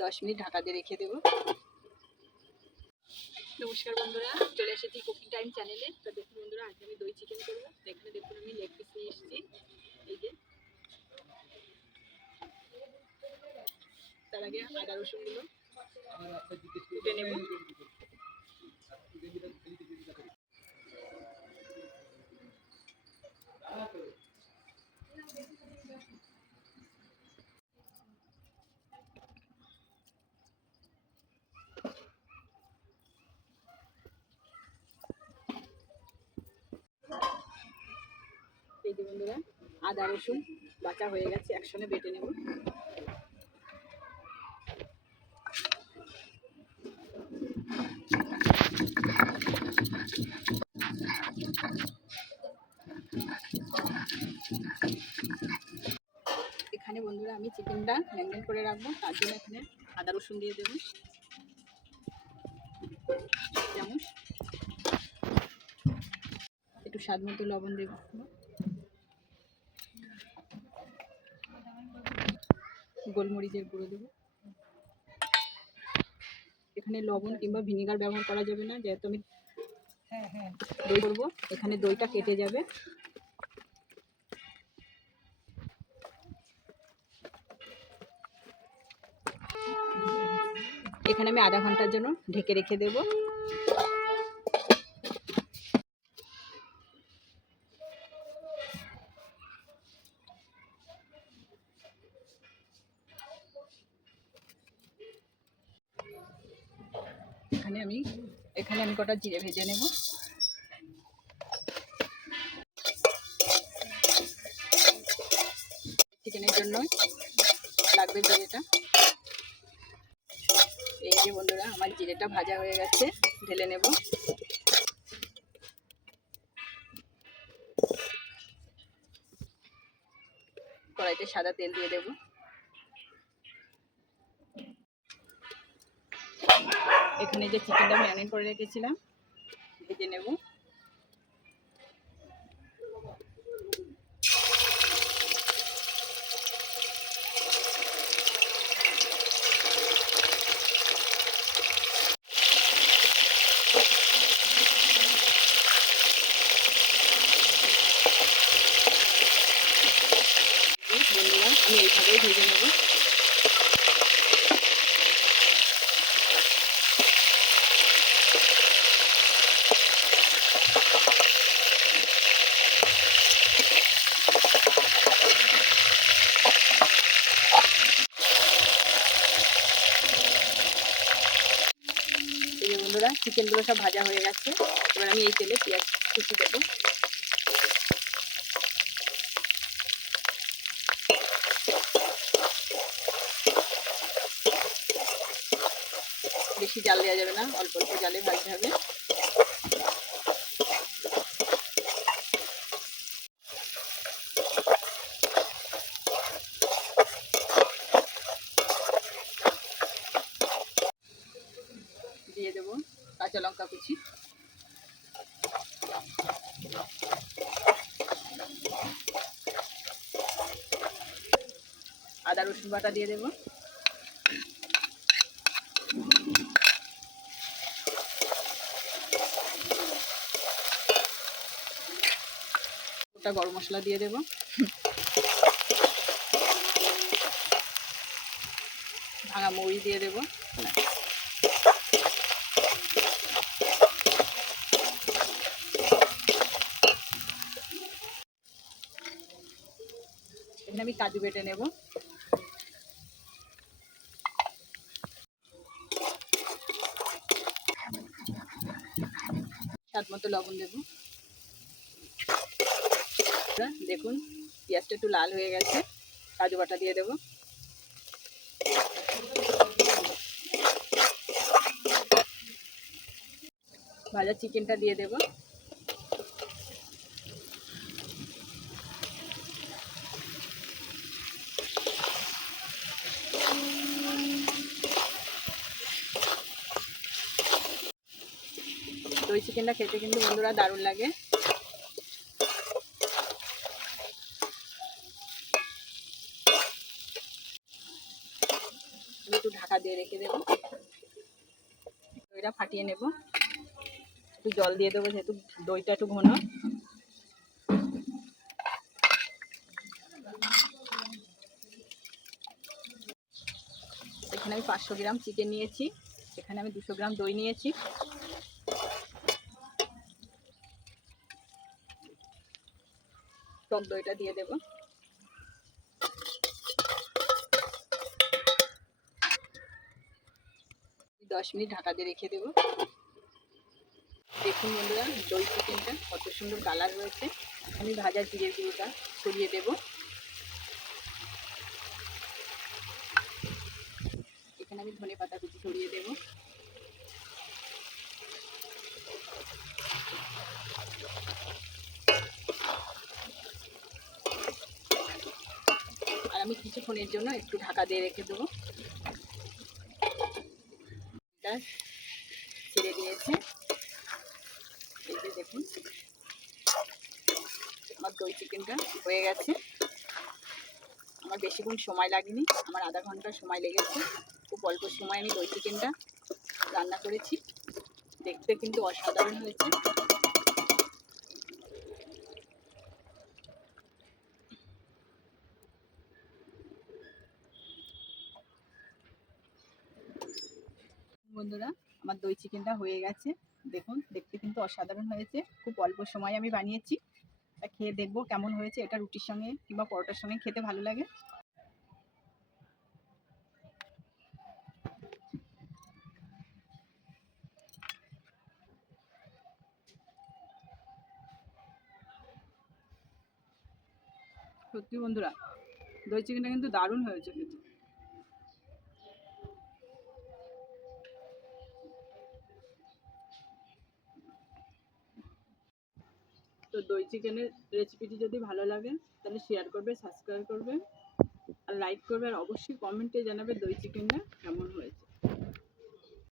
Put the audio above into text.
10 minute Dhaka দিয়ে রেখে দেবো। নমস্কার বন্ধুরা, চলে এসেছি কুকিং টাইম চ্যানেলে। তো দেখুন বন্ধুরা, আজকে আমি দই চিকেন করবো। এখানে দেখুন আমি লেগ পিস নিয়ে এসেছি। এই যে, তার আগে আদা রসুনগুলো কুটে নেব। এই যে বন্ধুরা, আদা রসুন বাটা হয়ে গেছে, একসঙ্গে বেটে নেব। এখানে বন্ধুরা আমি চিকেনটা ম্যারিনেট করে রাখবো, তার জন্য এখানে আদা রসুন দিয়ে দেবো চামচ, একটু স্বাদ মতো লবণ দেবো, গোলমরিচের গুঁড়ো দেবো। এখানে লবণ কিংবা ভিনেগার ব্যবহার করা যাবে না, যেহেতু আমি দই করবো। এখানে দইটা কেটে যাবে। এখানে আমি আধা ঘন্টার জন্য ঢেকে রেখে দেব। এখানে আমি কটা জিরে ভেজে নেব। চিকেনের জন্য লাগবে জিরেটা। এই যে বন্ধুরা, আমার জিরেটা ভাজা হয়ে গেছে, ঢেলে নেব। কড়াইতে সাদা তেল দিয়ে দেব। এখানে যে চিকেনটা ম্যারিনেট করে রেখেছিলাম ভেজে নেব। বন্ধুরা, আমি এইভাবেই ভেজে নেব। এই যে বন্ধুরা, চিকেনগুলো সব ভাজা হয়ে গেছে। এবার আমি এই তেলে পেঁয়াজ কুচি দেবো। বেশি জাল দেওয়া যাবে না, অল্প অল্প জালে ভাজতে হবে। দিয়ে দেবো কাঁচা লঙ্কা কুচি, আদা রসুন বাটা দিয়ে দেবো, ওটা গরম মশলা দিয়ে দেবো, ভাঙা মৌরি দিয়ে দেবো, এখানে আমি কাজু বেটে নেব। স্বাদ মতো লবণ দেব। দেখুন পেঁয়াজটা একটু লাল হয়ে গেছে, কাজু বাটা দিয়ে দেব। ভাজা চিকেনটা দিয়ে দেব। দই চিকেনটা খেতে কিন্তু বন্ধুরা দারুণ লাগে। একটু ঢাকা দিয়ে রেখে দেবো। দইটা ফাটিয়ে নেব, একটু জল দিয়ে দেবো যেহেতু দইটা একটু ঘন। এখানে আমি 500 গ্রাম চিকেন নিয়েছি, এখানে আমি 200 গ্রাম দই নিয়েছি। টক দইটা দিয়ে দেবো। দশ মিনিট ঢাকা দিয়ে রেখে দেবো। দেখুন বন্ধুরা, দই চিকেনটা কত সুন্দর কালার হয়েছে। আমি ভাজা জিরের গুঁড়োটা ছড়িয়ে দেব। এখানে আমি ধনে পাতা কুচি ছড়িয়ে দেব। আর আমি কিছুক্ষণের জন্য একটু ঢাকা দিয়ে রেখে দেবো। ছেড়ে দিয়েছে, এই যে দেখুন আমার দই চিকেনটা হয়ে গেছে। আমার বেশিক্ষণ সময় লাগেনি, আমার আধা ঘন্টা সময় লেগেছে। খুব অল্প সময় আমি দই চিকেনটা রান্না করেছি, দেখতে কিন্তু অসাধারণ হয়েছে। বন্ধুরা, আমার দই চিকেনটা হয়ে গেছে, দেখুন দেখতে কিন্তু অসাধারণ হয়েছে। খুব অল্প সময় আমি বানিয়েছি, তা খেয়ে দেখবো কেমন হয়েছে। এটা রুটির সঙ্গে কিংবা পরোটার সঙ্গে খেতে ভালো লাগে। সত্যি বন্ধুরা, দই চিকেনটা কিন্তু দারুণ হয়েছে খেতে। তো দই চিকেনের রেসিপিটি যদি ভালো লাগে তাহলে শেয়ার করবে, সাবস্ক্রাইব করবে আর লাইক করবে, আর অবশ্যই কমেন্টে জানাবে দই চিকেনটা কেমন হয়েছে।